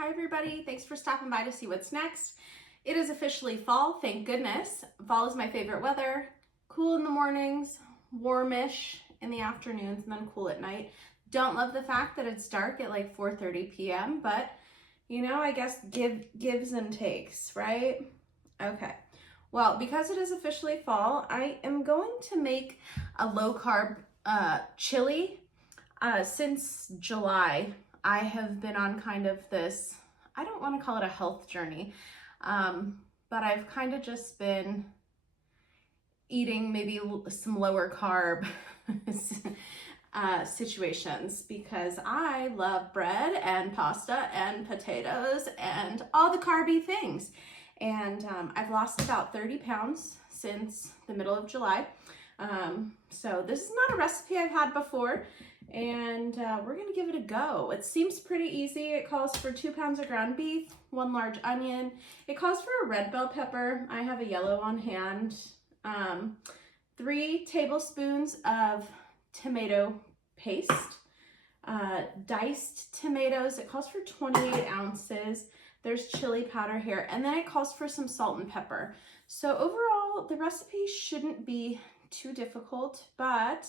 Hi everybody, thanks for stopping by to see what's next. It is officially fall, thank goodness. Fall is my favorite weather. Cool in the mornings, warmish in the afternoons, and then cool at night. Don't love the fact that it's dark at like 4:30 p.m., but you know, I guess gives and takes, right? Okay, well, because it is officially fall, I am going to make a low carb chili. Since July, I have been on kind of this, I don't want to call it a health journey, but I've kind of just been eating maybe some lower carb situations because I love bread and pasta and potatoes and all the carby things. And I've lost about 30 pounds since the middle of July. So this is not a recipe I've had before, and we're gonna give it a go. It seems pretty easy. It calls for 2 pounds of ground beef, 1 large onion. It calls for a red bell pepper. I have a yellow on hand. 3 tablespoons of tomato paste, diced tomatoes. It calls for 28 ounces. There's chili powder here, and then it calls for some salt and pepper. So overall, the recipe shouldn't be too difficult, but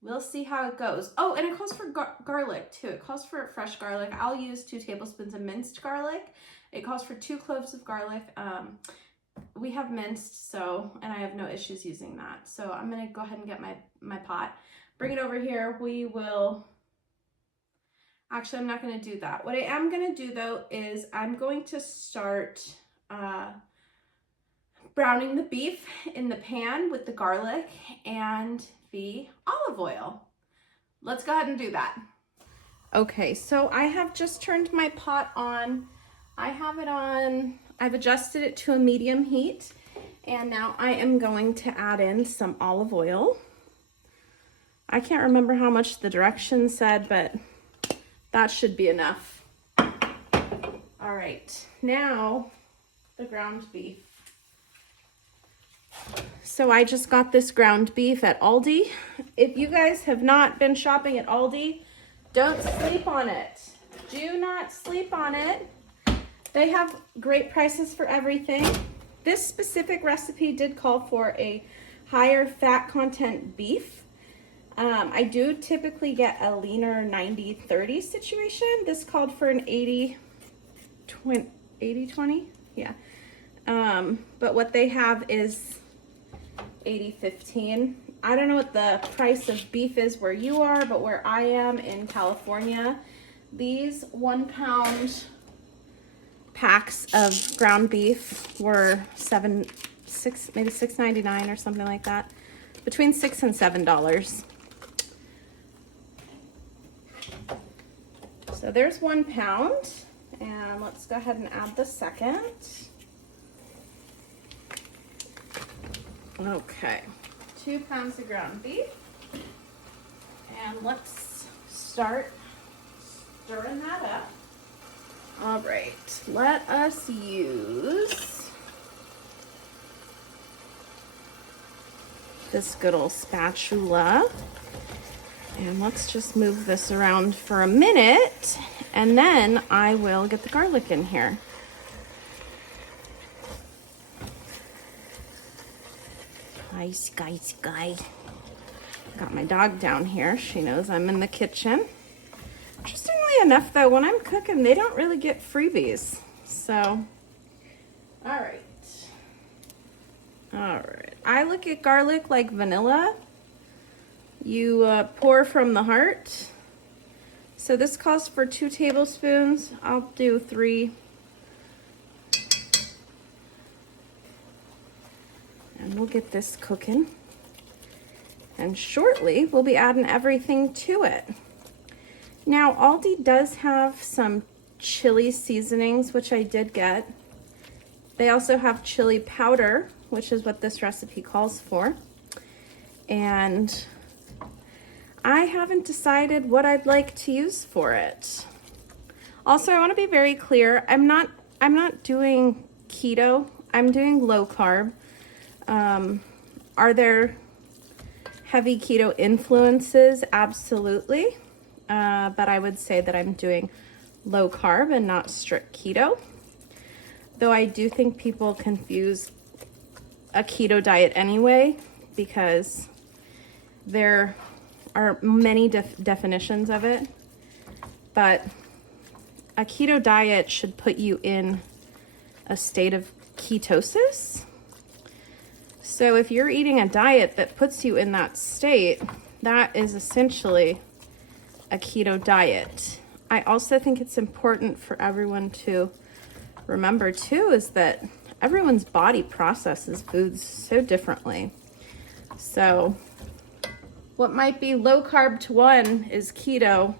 we'll see how it goes. Oh, and it calls for garlic too. It calls for fresh garlic. I'll use 2 tablespoons of minced garlic. It calls for 2 cloves of garlic. We have minced, so, and I have no issues using that. So I'm gonna go ahead and get my pot, bring it over here. We will, actually, I'm not gonna do that. What I am gonna do though is I'm going to start browning the beef in the pan with the garlic and the olive oil. Let's go ahead and do that. Okay, so I have just turned my pot on. I have it on, I've adjusted it to a medium heat, and now I am going to add in some olive oil. I can't remember how much the directions said, but that should be enough. All right, now the ground beef. So I just got this ground beef at Aldi. If you guys have not been shopping at Aldi, don't sleep on it. Do not sleep on it. They have great prices for everything. This specific recipe did call for a higher fat content beef. I do typically get a leaner 90-30 situation. This called for an 80-20, yeah. But what they have is 80-15. I don't know what the price of beef is where you are, but where I am in California, these 1 pound packs of ground beef were maybe $6.99 or something like that. Between $6 and $7. So there's 1 pound, and let's go ahead and add the second. Okay, 2 pounds of ground beef, and let's start stirring that up. All right, let us use this good old spatula, and let's just move this around for a minute, and then I will get the garlic in here. Guys. Got my dog down here. She knows I'm in the kitchen. Interestingly enough, though, when I'm cooking, they don't really get freebies. So, all right. I look at garlic like vanilla. You pour from the heart. So this calls for 2 tablespoons. I'll do 3. And we'll get this cooking. And shortly, we'll be adding everything to it. Now, Aldi does have some chili seasonings, which I did get. They also have chili powder, which is what this recipe calls for. And I haven't decided what I'd like to use for it. Also, I want to be very clear. I'm not doing keto. I'm doing low carb. Are there heavy keto influences? Absolutely. But I would say that I'm doing low carb and not strict keto. Though I do think people confuse a keto diet anyway, because there are many definitions of it. But a keto diet should put you in a state of ketosis. So if you're eating a diet that puts you in that state, that is essentially a keto diet. I also think it's important for everyone to remember too, is that everyone's body processes foods so differently. So what might be low carb to one is keto,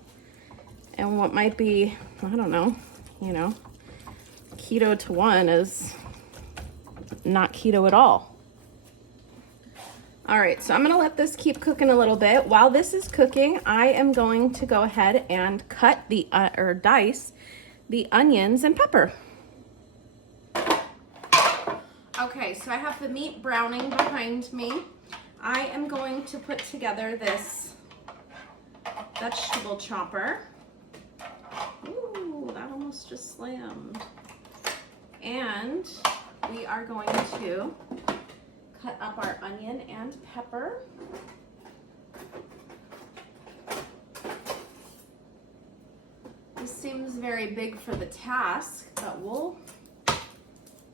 and what might be, I don't know, keto to one is not keto at all. All right, so I'm gonna let this keep cooking a little bit. While this is cooking, I am going to go ahead and cut or dice the onions and pepper. Okay, so I have the meat browning behind me. I am going to put together this vegetable chopper. Ooh, that almost just slammed. And we are going to cut up our onion and pepper. This seems very big for the task, but we'll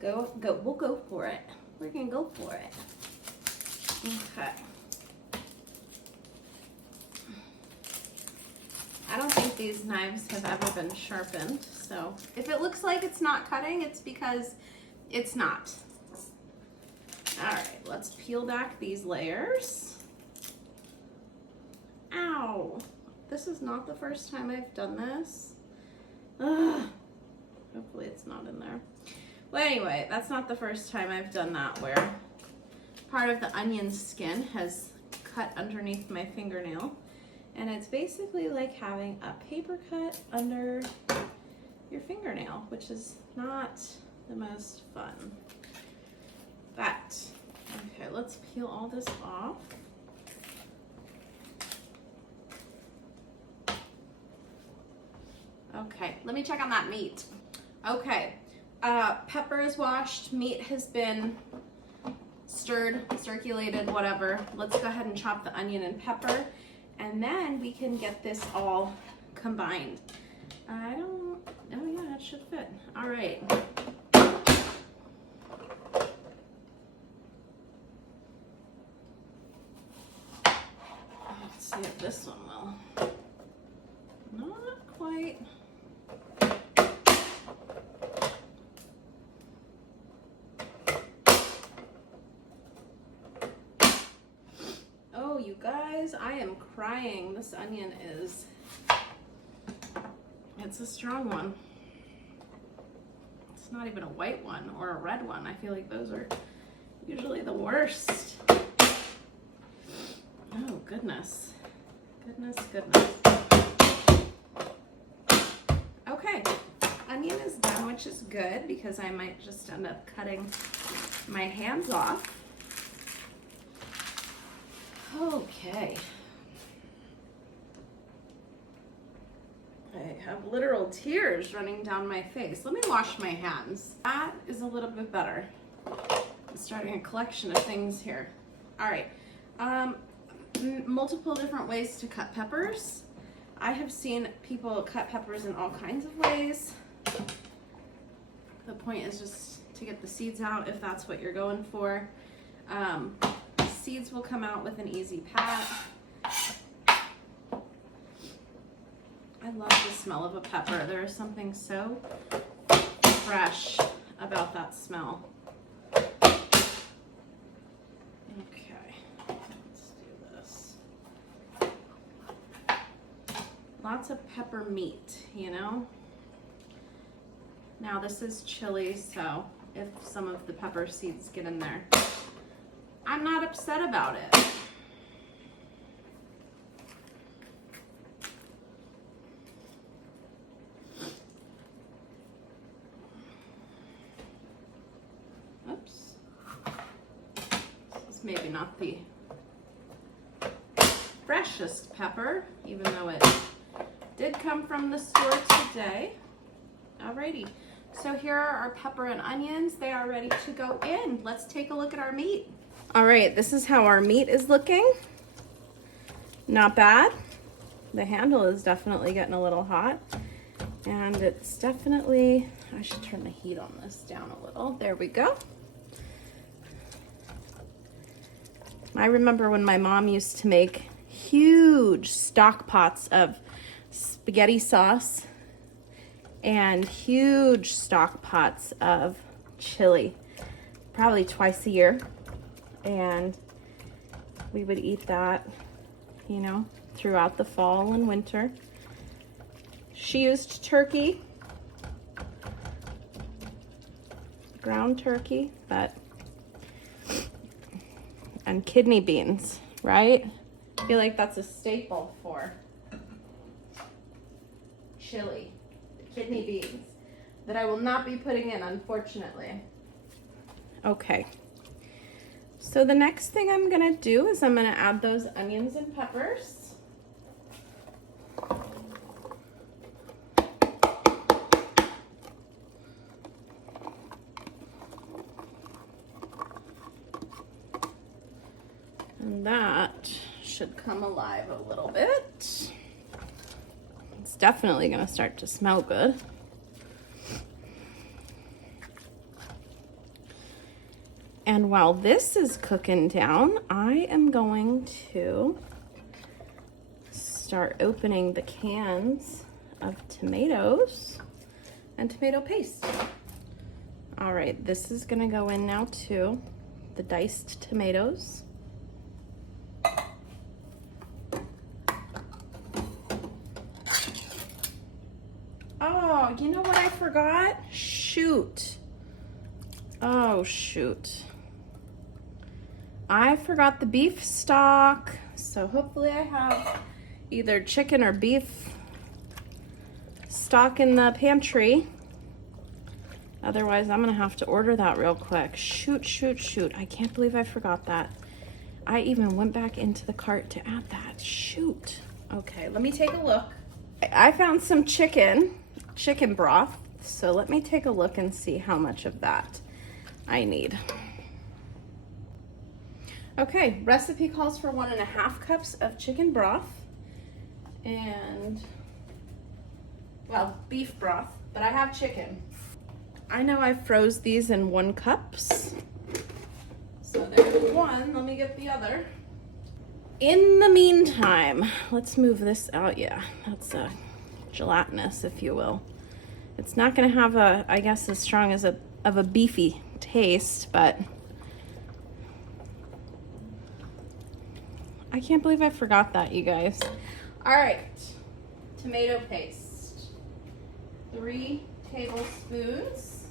go for it. We're gonna go for it. Okay. I don't think these knives have ever been sharpened, so if it looks like it's not cutting, it's because it's not. All right, let's peel back these layers. Ow, this is not the first time I've done this. Ugh. Hopefully it's not in there. Well, anyway, that's not the first time I've done that, where part of the onion skin has cut underneath my fingernail. And it's basically like having a paper cut under your fingernail, which is not the most fun. But, okay, let's peel all this off. Okay, let me check on that meat. Okay, pepper is washed, meat has been stirred, circulated, whatever. Let's go ahead and chop the onion and pepper, and then we can get this all combined. Oh yeah, it should fit. All right. Let's see if this one will. Not quite. Oh, you guys, I am crying. This onion it's a strong one. It's not even a white one or a red one. I feel like those are usually the worst. Oh, goodness. Goodness. Okay, onion is done, which is good because I might just end up cutting my hands off. Okay. I have literal tears running down my face. Let me wash my hands. That is a little bit better. I'm starting a collection of things here. All right. Multiple different ways to cut peppers. I have seen people cut peppers in all kinds of ways. The point is just to get the seeds out if that's what you're going for. Seeds will come out with an easy pat. I love the smell of a pepper. There is something so fresh about that smell. Okay, let's do this. Lots of pepper meat, you know? Now this is chili, so if some of the pepper seeds get in there, I'm not upset about it. Oops. This is maybe not the freshest pepper, even though it Did come from the store today. Alrighty, so here are our pepper and onions. They are ready to go in. Let's take a look at our meat. All right, this is how our meat is looking. Not bad. The handle is definitely getting a little hot, and it's definitely, I should turn the heat on this down a little. There we go. I remember when my mom used to make huge stock pots of spaghetti sauce and huge stock pots of chili, probably twice a year. And we would eat that, you know, throughout the fall and winter. She used turkey, ground turkey, and kidney beans, right? I feel like that's a staple for chili, kidney beans, that I will not be putting in, unfortunately. Okay, so the next thing I'm gonna do is I'm gonna add those onions and peppers. And that should come alive a little bit. It's definitely gonna start to smell good. And while this is cooking down, I am going to start opening the cans of tomatoes and tomato paste. All right, this is gonna go in now too, the diced tomatoes. Oh, you know what I forgot? Shoot. Oh, shoot. I forgot the beef stock. So hopefully I have either chicken or beef stock in the pantry. Otherwise, I'm gonna have to order that real quick. Shoot, shoot, shoot. I can't believe I forgot that. I even went back into the cart to add that. Shoot. Okay, let me take a look. I found some chicken broth. So let me take a look and see how much of that I need. Okay, recipe calls for 1.5 cups of chicken broth and, well, beef broth, but I have chicken. I know I froze these in 1 cups. So there's one, let me get the other. In the meantime, let's move this out. Yeah, that's gelatinous, if you will. It's not gonna have a, I guess, as strong as of a beefy taste, but I can't believe I forgot that, you guys. All right, tomato paste. 3 tablespoons.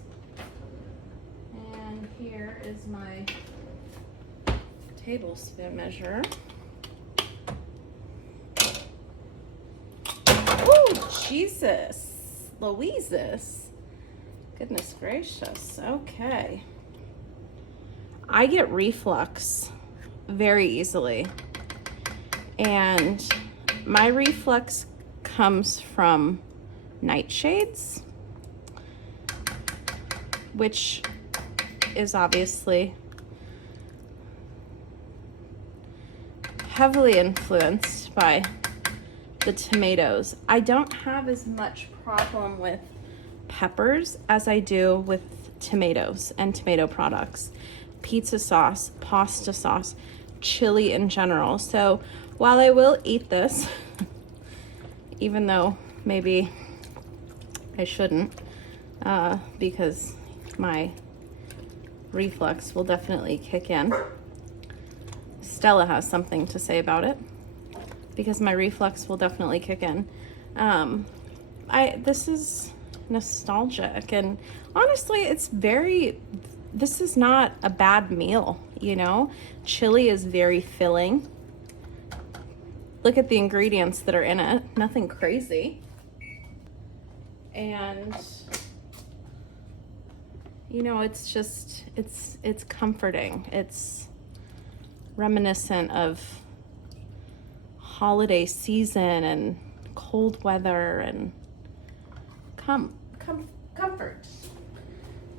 And here is my tablespoon measure. Oh, Jesus. Louises. Goodness gracious. Okay. I get reflux very easily. And my reflux comes from nightshades, which is obviously heavily influenced by the tomatoes. I don't have as much problem with peppers as I do with tomatoes and tomato products, pizza sauce, pasta sauce, chili in general. So while I will eat this, even though maybe I shouldn't, because my reflux will definitely kick in. Stella has something to say about it, because my reflux will definitely kick in. This is nostalgic, and honestly, this is not a bad meal, you know? Chili is very filling. Look at the ingredients that are in it, nothing crazy. And, you know, it's just, it's comforting. It's reminiscent of holiday season and cold weather and comfort.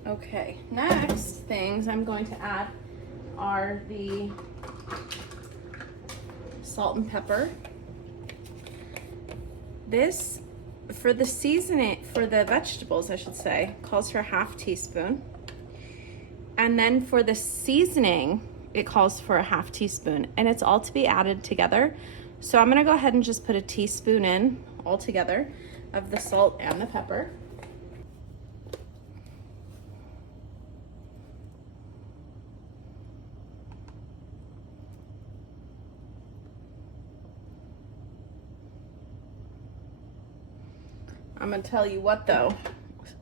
Okay, next things I'm going to add are the salt and pepper. This, for the seasoning, for the vegetables, I should say, calls for a half teaspoon. And then for the seasoning, it calls for a half teaspoon, and it's all to be added together. So I'm gonna go ahead and just put a teaspoon in all together of the salt and the pepper. I'm gonna tell you what though,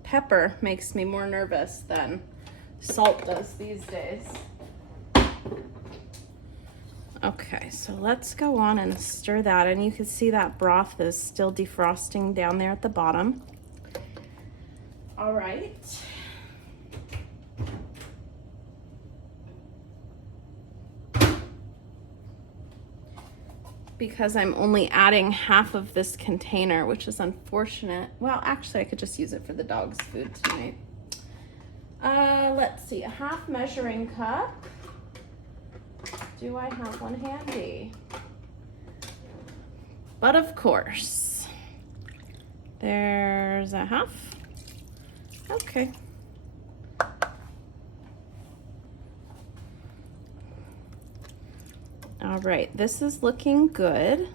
pepper makes me more nervous than salt does these days. Okay, so let's go on and stir that, and you can see that broth is still defrosting down there at the bottom. All right. Because I'm only adding half of this container, which is unfortunate. Well, actually I could just use it for the dog's food tonight. Let's see, a half measuring cup. Do I have one handy? But of course, there's a half. Okay. All right, this is looking good.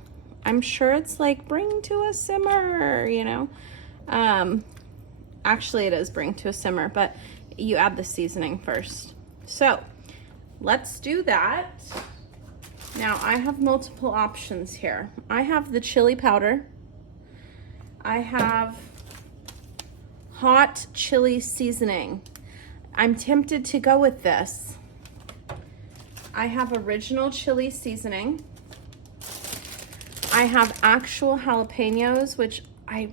I'm sure it's like bring to a simmer, you know. Actually it is bring to a simmer, but you add the seasoning first. So let's do that. Now I have multiple options here. I have the chili powder. I have hot chili seasoning. I'm tempted to go with this. I have original chili seasoning. I have actual jalapenos, which I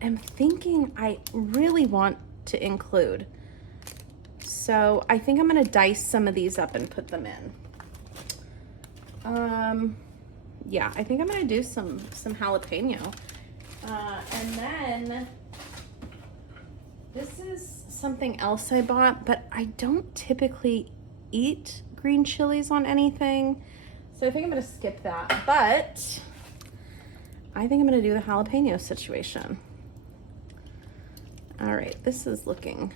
am thinking I really want to include. So I think I'm gonna dice some of these up and put them in. Yeah, I think I'm gonna do some jalapeno. And then this is something else I bought, but I don't typically eat green chilies on anything. So I think I'm gonna skip that, but I think I'm gonna do the jalapeno situation. All right, this is looking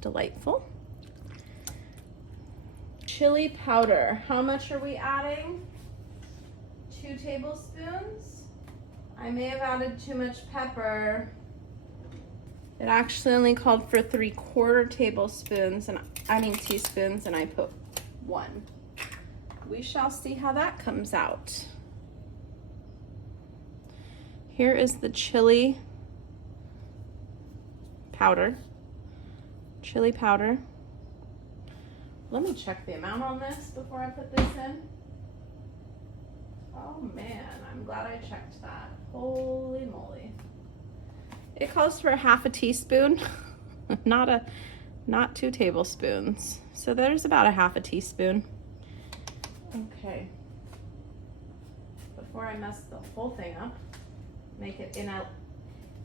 delightful. Chili powder, how much are we adding? 2 tablespoons. I may have added too much pepper. It actually only called for 3/4 tablespoons, and teaspoons, and I put 1. We shall see how that comes out. Here is the chili powder. Chili powder. Let me check the amount on this before I put this in. Oh man, I'm glad I checked that. Holy moly. It calls for a half a teaspoon, not 2 tablespoons. So there's about a half a teaspoon. Okay. Before I mess the whole thing up, make it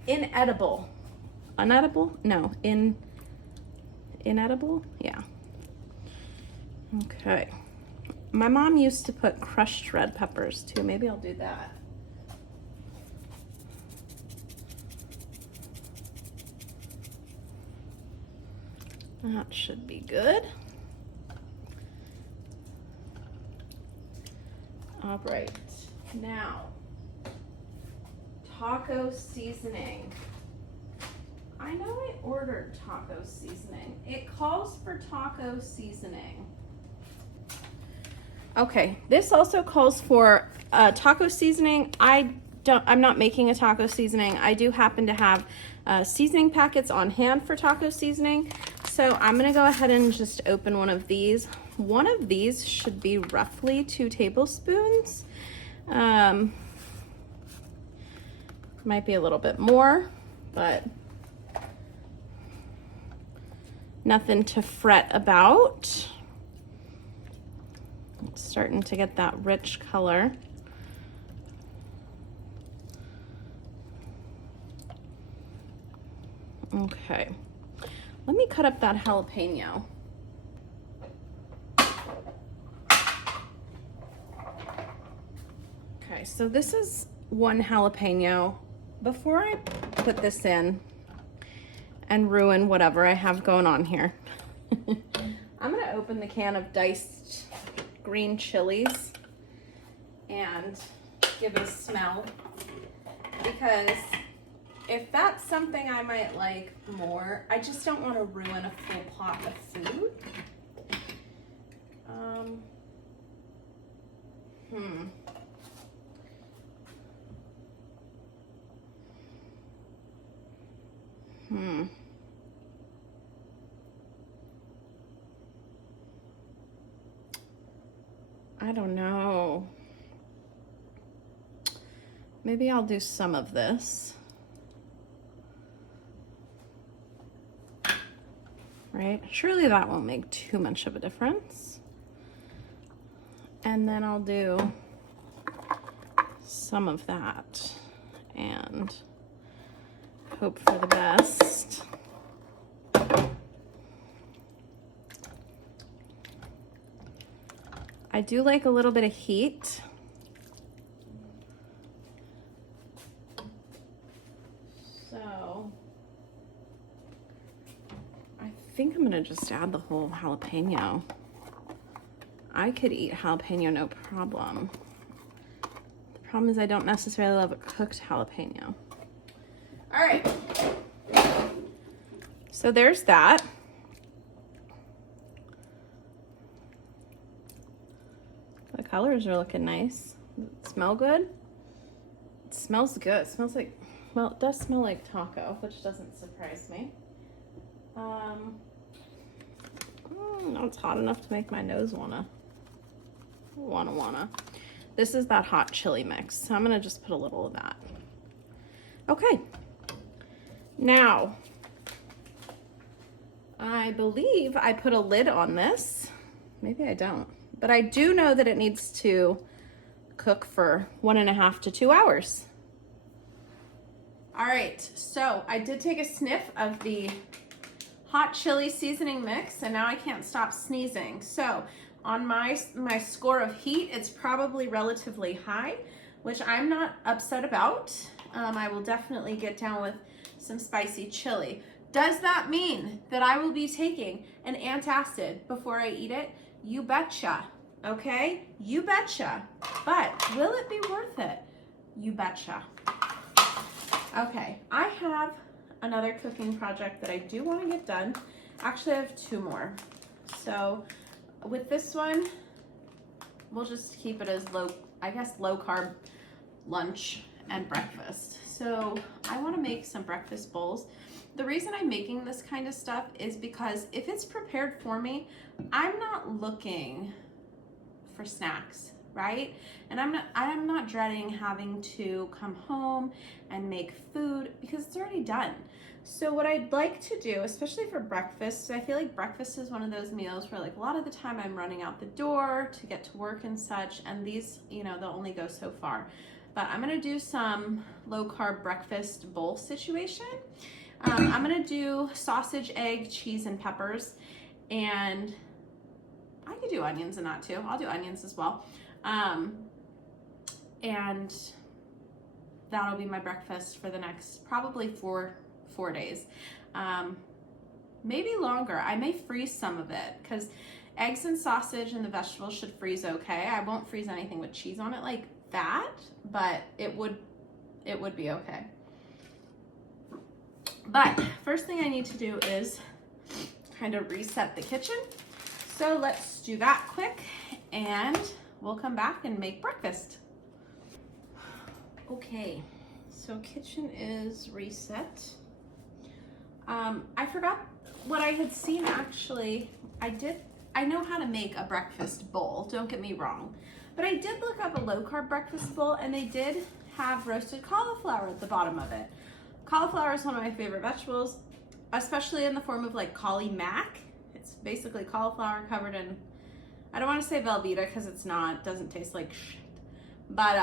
inedible. Unedible? No, inedible? Yeah. Okay. My mom used to put crushed red peppers too. Maybe I'll do that. That should be good. All right, now, taco seasoning. I know I ordered taco seasoning. It calls for taco seasoning. Okay, this also calls for taco seasoning. I'm not making a taco seasoning. I do happen to have seasoning packets on hand for taco seasoning. So I'm gonna go ahead and just open one of these. One of these should be roughly 2 tablespoons. Might be a little bit more, but nothing to fret about. It's starting to get that rich color. Okay, let me cut up that jalapeno. Okay, so this is one jalapeno. Before I put this in and ruin whatever I have going on here, I'm gonna open the can of diced green chilies and give it a smell, because if that's something I might like more, I just don't want to ruin a full pot of food. I don't know. Maybe I'll do some of this. Right? Surely that won't make too much of a difference. And then I'll do some of that and hope for the best. I do like a little bit of heat. So I think I'm gonna just add the whole jalapeno. I could eat jalapeno no problem. The problem is I don't necessarily love a cooked jalapeno. All right, so there's that. The colors are looking nice. Does it smell good? It smells good. It smells like, well, it does smell like taco, which doesn't surprise me. No, it's hot enough to make my nose wanna. This is that hot chili mix, so I'm gonna just put a little of that. Okay. Now, I believe I put a lid on this. Maybe I don't, but I do know that it needs to cook for 1.5 to 2 hours. All right, so I did take a sniff of the hot chili seasoning mix, and now I can't stop sneezing. So on my score of heat, it's probably relatively high, which I'm not upset about. I will definitely get down with some spicy chili. Does that mean that I will be taking an antacid before I eat it? You betcha, okay? You betcha. But will it be worth it? You betcha. Okay, I have another cooking project that I do want to get done. Actually, I have 2 more. So with this one, we'll just keep it as low carb lunch and breakfast. So I want to make some breakfast bowls. The reason I'm making this kind of stuff is because if it's prepared for me, I'm not looking for snacks, right? And I'm not dreading having to come home and make food because it's already done. So what I'd like to do, especially for breakfast, I feel like breakfast is one of those meals where like a lot of the time I'm running out the door to get to work and such, and these, they'll only go so far. But I'm gonna do some low carb breakfast bowl situation. I'm gonna do sausage, egg, cheese, and peppers, and I could do onions in that too. I'll do onions as well. And that'll be my breakfast for the next probably four days. Maybe longer. I may freeze some of it because eggs and sausage and the vegetables should freeze okay. I won't freeze anything with cheese on it like that, but it would be okay. But first thing I need to do is kind of reset the kitchen. So let's do that quick and we'll come back and make breakfast. Okay, so kitchen is reset. I forgot what I had seen actually. I know how to make a breakfast bowl, don't get me wrong. But I did look up a low carb breakfast bowl and they did have roasted cauliflower at the bottom of it. Cauliflower is one of my favorite vegetables, especially in the form of like cauli mac. It's basically cauliflower covered in, I don't want to say Velveeta because it's not, it doesn't taste like shit. But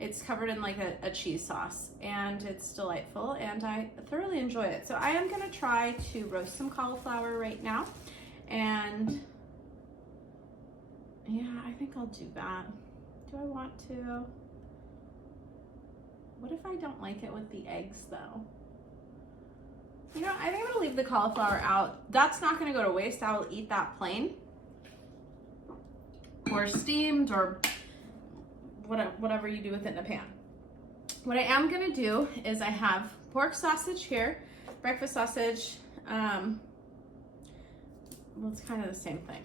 It's covered in like a cheese sauce, and it's delightful, and I thoroughly enjoy it. So I am gonna try to roast some cauliflower right now, and yeah, I think I'll do that. Do I want to? What if I don't like it with the eggs though? You know, I think I'm gonna leave the cauliflower out. That's not gonna go to waste. I will eat that plain or steamed or whatever you do with it in a pan. What I am gonna do is I have pork sausage here, breakfast sausage, well, it's kind of the same thing.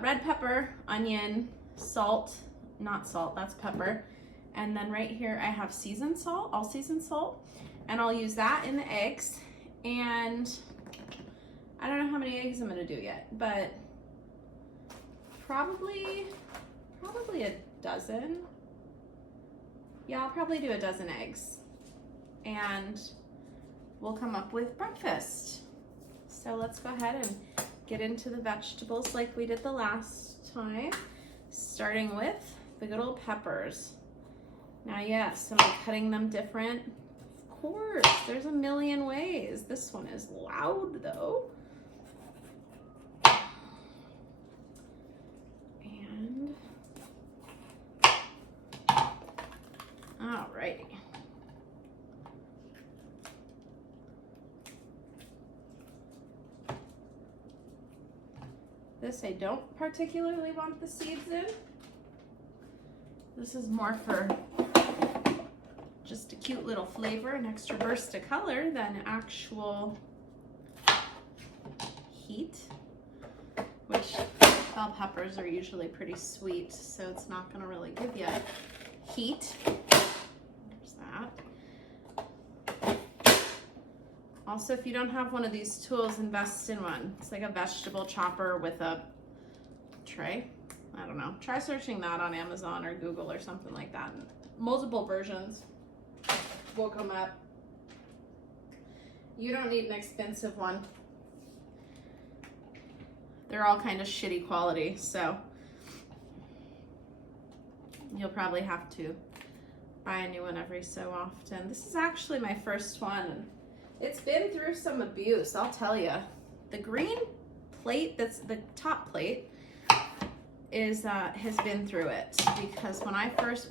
Red pepper, onion, salt, not salt, that's pepper. And then right here I have seasoned salt, all seasoned salt, and I'll use that in the eggs. And I don't know how many eggs I'm gonna do yet, but probably a dozen. Yeah, I'll probably do a dozen eggs, and we'll come up with breakfast. So let's go ahead and get into the vegetables like we did the last time, starting with the good old peppers. Now, yes, am I cutting them different? Of course, there's a million ways. This one is loud though. And alrighty. This I don't particularly want the seeds in. This is more for just a cute little flavor, an extra burst of color than actual heat, which bell peppers are usually pretty sweet, so it's not going to really give you heat. There's that. Also, if you don't have one of these tools, invest in one. It's like a vegetable chopper with a tray. I don't know. Try searching that on Amazon or Google or something like that. Multiple versions will come up. You don't need an expensive one. They're all kind of shitty quality, so you'll probably have to buy a new one every so often. This is actually my first one. It's been through some abuse, I'll tell you. The green plate, that's the top plate, is has been through it, because when I first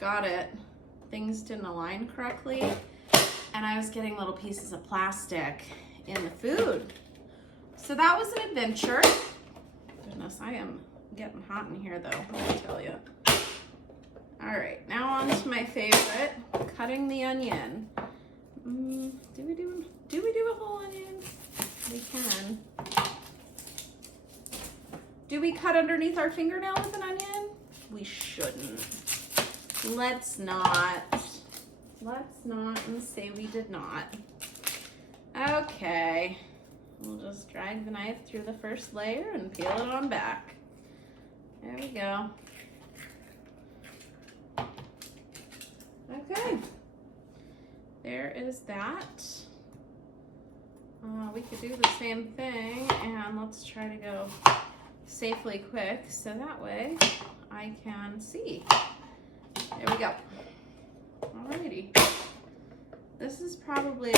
got it, things didn't align correctly, and I was getting little pieces of plastic in the food. So that was an adventure. Goodness, I am getting hot in here though, let me tell you. All right, now on to my favorite, cutting the onion. Do we do a whole onion? We can. Do we cut underneath our fingernail with an onion? We shouldn't. Let's not and say we did not. Okay, we'll just drag the knife through the first layer and peel it on back. There we go. Okay, there is that. We could do the same thing, and let's try to go safely quick so that way I can see. There we go. Alrighty. This is probably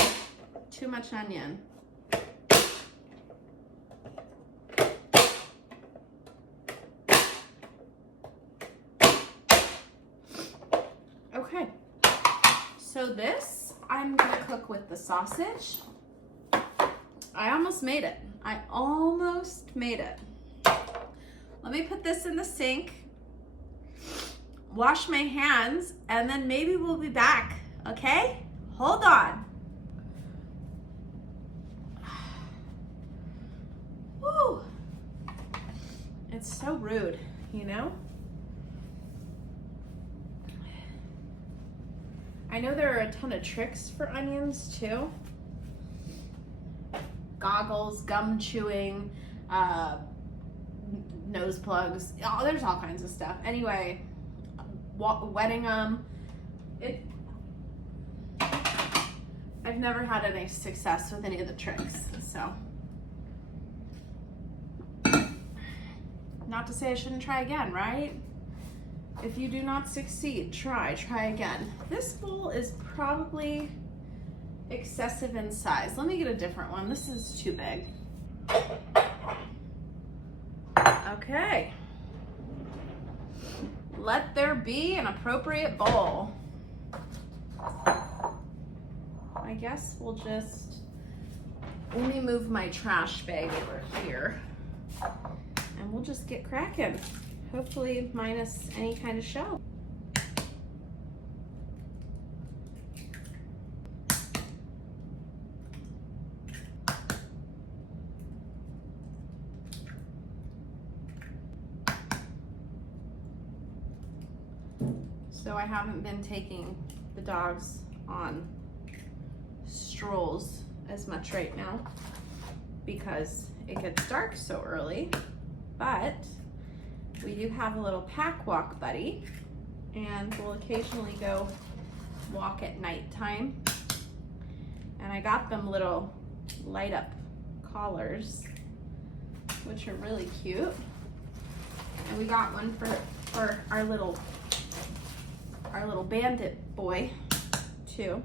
too much onion. Okay. So this I'm gonna cook with the sausage. I almost made it. Let me put this in the sink, wash my hands, and then maybe we'll be back, okay? Hold on. Woo. It's so rude, you know? I know there are a ton of tricks for onions too. Goggles, gum chewing, nose plugs. Oh, there's all kinds of stuff. Anyway, wetting them. I've never had any success with any of the tricks, so. Not to say I shouldn't try again, right? If you do not succeed, try again. This bowl is probably excessive in size. Let me get a different one. This is too big. Okay. Let there be an appropriate bowl. I guess we'll just, let me move my trash bag over here and we'll just get cracking. Hopefully minus any kind of shell. So I haven't been taking the dogs on strolls as much right now because it gets dark so early, but we do have a little pack walk buddy and we'll occasionally go walk at nighttime. And I got them little light up collars, which are really cute. And we got one for our little bandit boy too.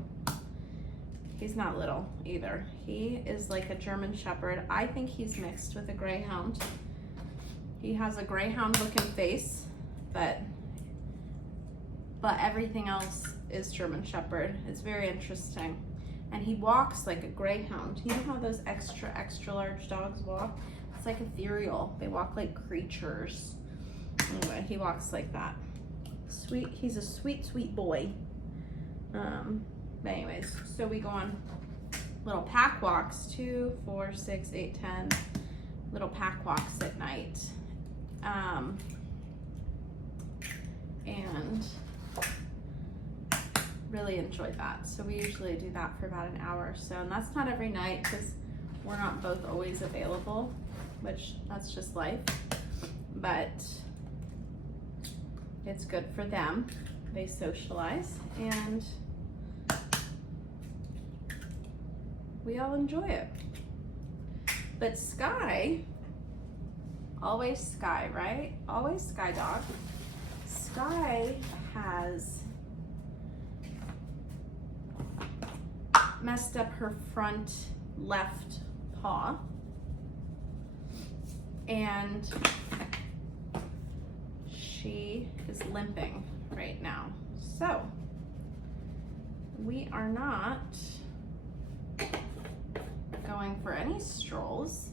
He's not little either. He is like a German Shepherd. I think he's mixed with a Greyhound. He has a Greyhound looking face, but everything else is German Shepherd. It's very interesting. And he walks like a Greyhound. You know how those extra large dogs walk? It's like ethereal. They walk like creatures. Anyway, he walks like that. Sweet, he's a sweet boy. But anyways, so we go on little pack walks, 2, 4, 6, 8, 10 little pack walks at night. And really enjoy that. So we usually do that for about an hour or so, and that's not every night because we're not both always available, which that's just life, but it's good for them. They socialize and we all enjoy it. But Sky, always Sky, right? Always Sky dog. Sky has messed up her front left paw and she is limping right now. So we are not going for any strolls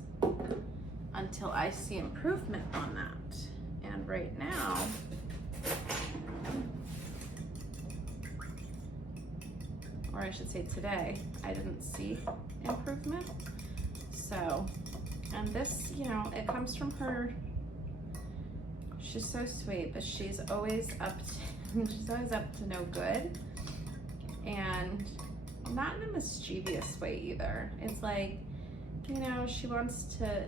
until I see improvement on that. And right now, or I should say today, I didn't see improvement. So, and this, you know, it comes from her. She's so sweet, but she's always up to no good. And not in a mischievous way either. It's like, you know, she wants to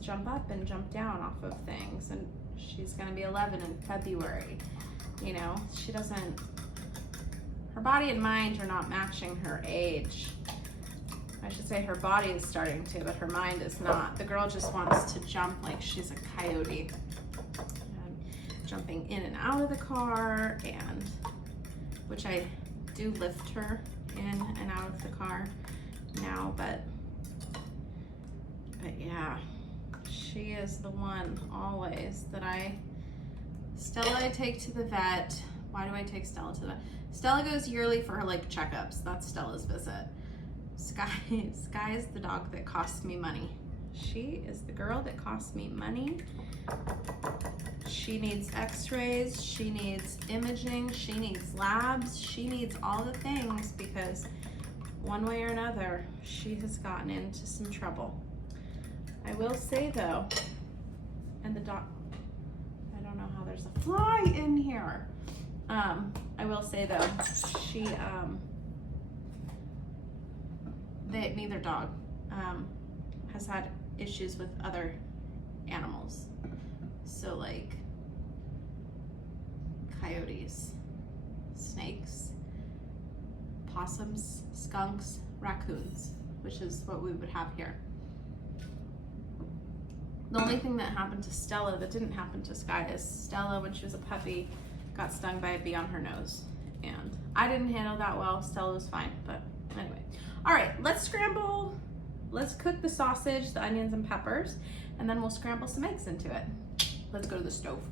jump up and jump down off of things, and she's gonna be 11 in February. You know, she doesn't, her body and mind are not matching her age. I should say her body is starting to, but her mind is not. The girl just wants to jump like she's a coyote. Jumping in and out of the car, and which I do lift her in and out of the car now, but yeah, she is the one always that Stella I take to the vet. Why do I take Stella to the vet? Stella goes yearly for her like checkups. That's Stella's visit. Sky is the dog that costs me money. She is the girl that costs me money. She needs x-rays, she needs imaging, she needs labs, she needs all the things because one way or another, she has gotten into some trouble. I will say though, and the dog, I don't know how there's a fly in here. I will say though, neither dog has had issues with other animals. So like coyotes, snakes, possums, skunks, raccoons, which is what we would have here. The only thing that happened to Stella that didn't happen to Sky is Stella, when she was a puppy, got stung by a bee on her nose. And I didn't handle that well. Stella was fine, but anyway. All right, let's scramble. Let's cook the sausage, the onions and peppers, and then we'll scramble some eggs into it. Let's go to the stove.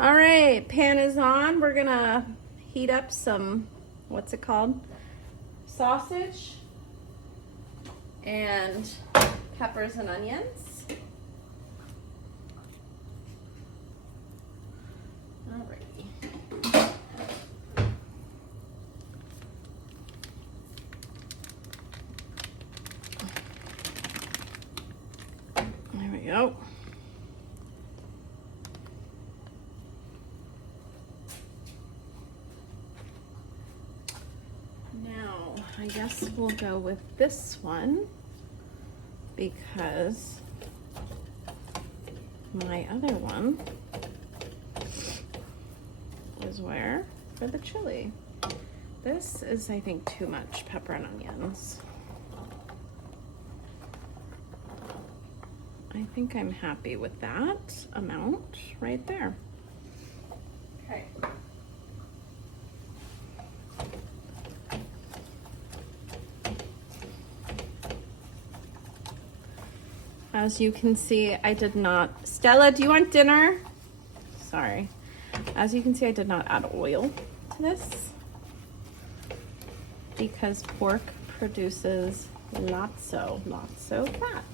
All right, pan is on. We're gonna heat up some, what's it called? Sausage and peppers and onions. Alrighty. There we go. Now, I guess we'll go with this one because my other one is where? For the chili. This is, I think, too much pepper and onions. I think I'm happy with that amount right there. Okay. As you can see, I did not, Stella, do you want dinner? Sorry. As you can see, I did not add oil to this because pork produces lots of fat.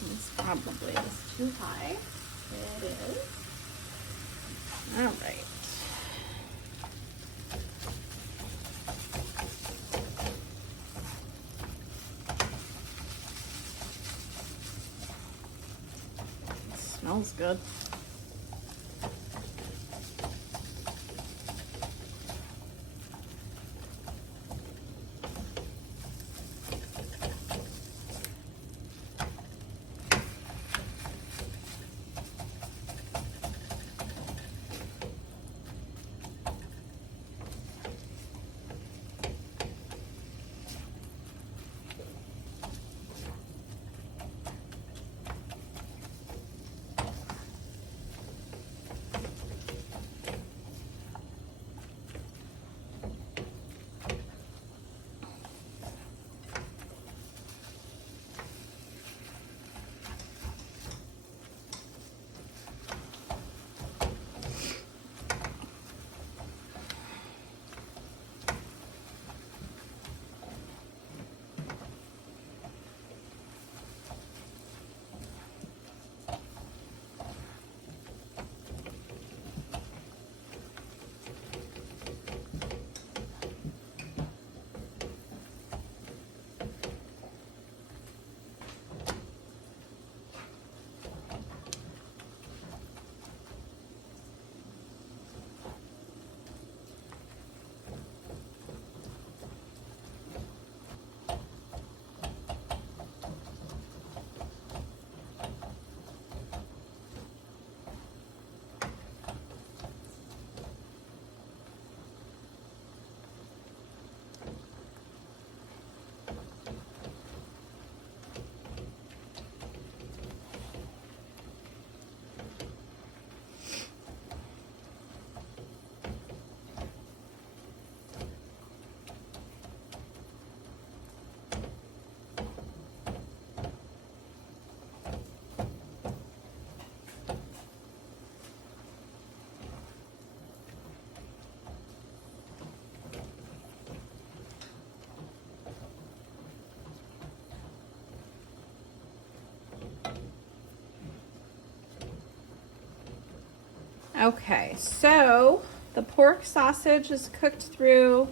This probably is too high. It is. All right. Smells good. Okay, so the pork sausage is cooked through.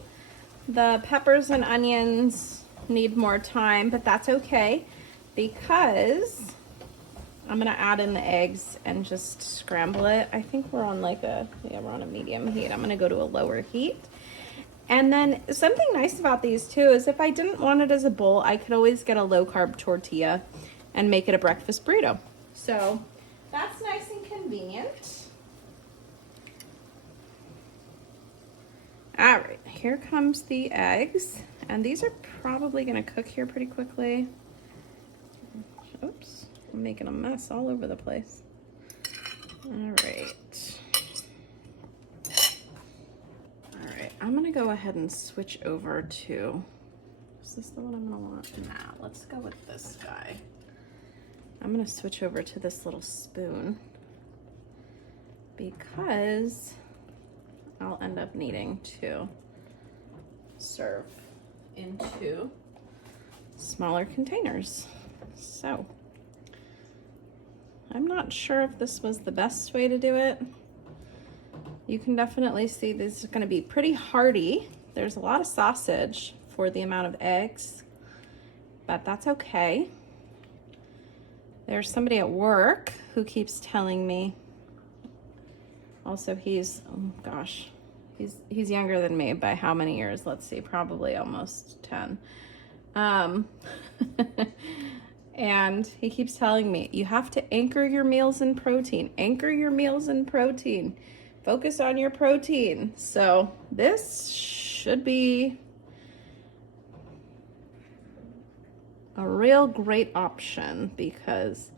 The peppers and onions need more time, but that's okay because I'm gonna add in the eggs and just scramble it. I think we're on we're on a medium heat. I'm gonna go to a lower heat. And then something nice about these too is if I didn't want it as a bowl, I could always get a low carb tortilla and make it a breakfast burrito. So that's nice and convenient. All right, here comes the eggs. And these are probably gonna cook here pretty quickly. Oops, I'm making a mess all over the place. All right. All right, I'm gonna go ahead and switch over to, is this the one I'm gonna want? Nah, let's go with this guy. I'm gonna switch over to this little spoon because I'll end up needing to serve into smaller containers. So I'm not sure if this was the best way to do it. You can definitely see this is going to be pretty hearty. There's a lot of sausage for the amount of eggs, but that's okay. There's somebody at work who keeps telling me, also he's, oh gosh, he's younger than me by how many years? Let's see, probably almost 10. And he keeps telling me, you have to anchor your meals in protein. Anchor your meals in protein. Focus on your protein. So this should be a real great option because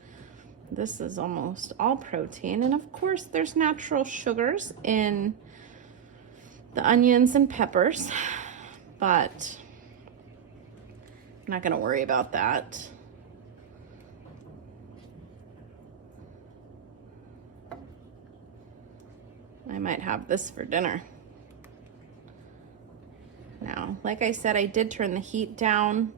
this is almost all protein. And of course, there's natural sugars in the onions and peppers, but I'm not going to worry about that. I might have this for dinner. Now, like I said, I did turn the heat down.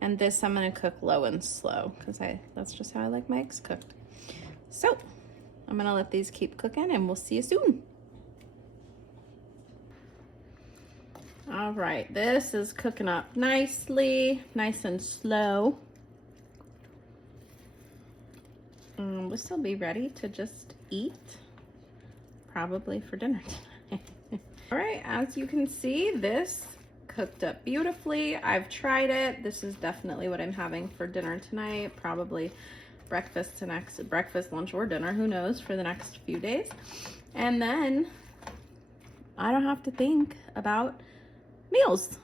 And this I'm gonna cook low and slow because that's just how I like my eggs cooked. So I'm gonna let these keep cooking and we'll see you soon. All right, this is cooking up nicely, nice and slow. We'll still be ready to just eat, probably for dinner tonight. All right, as you can see, this cooked up beautifully. I've tried it. This is definitely what I'm having for dinner tonight, probably breakfast, lunch, or dinner, who knows, for the next few days. And then I don't have to think about meals.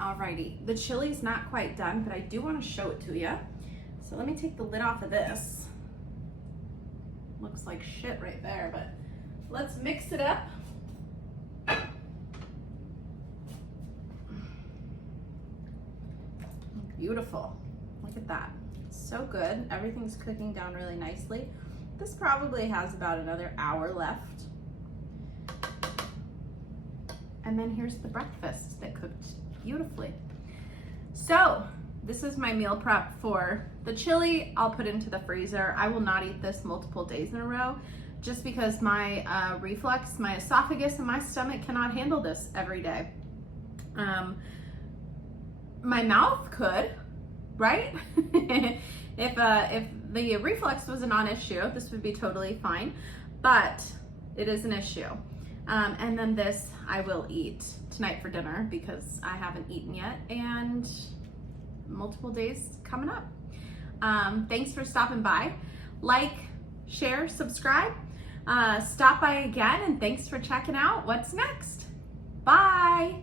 Alrighty, the chili's not quite done, but I do want to show it to you. So let me take the lid off of this. Looks like shit right there, but let's mix it up. Beautiful. Look at that. So good. Everything's cooking down really nicely. This probably has about another hour left. And then here's the breakfast that cooked beautifully. So this is my meal prep for the chili. I'll put into the freezer. I will not eat this multiple days in a row just because my reflux, my esophagus, and my stomach cannot handle this every day. My mouth could, right? If the reflux was a non-issue, this would be totally fine, but it is an issue. And then this I will eat tonight for dinner because I haven't eaten yet, and multiple days coming up. Thanks for stopping by. Like, share, subscribe. Stop by again, and thanks for checking out what's next. Bye.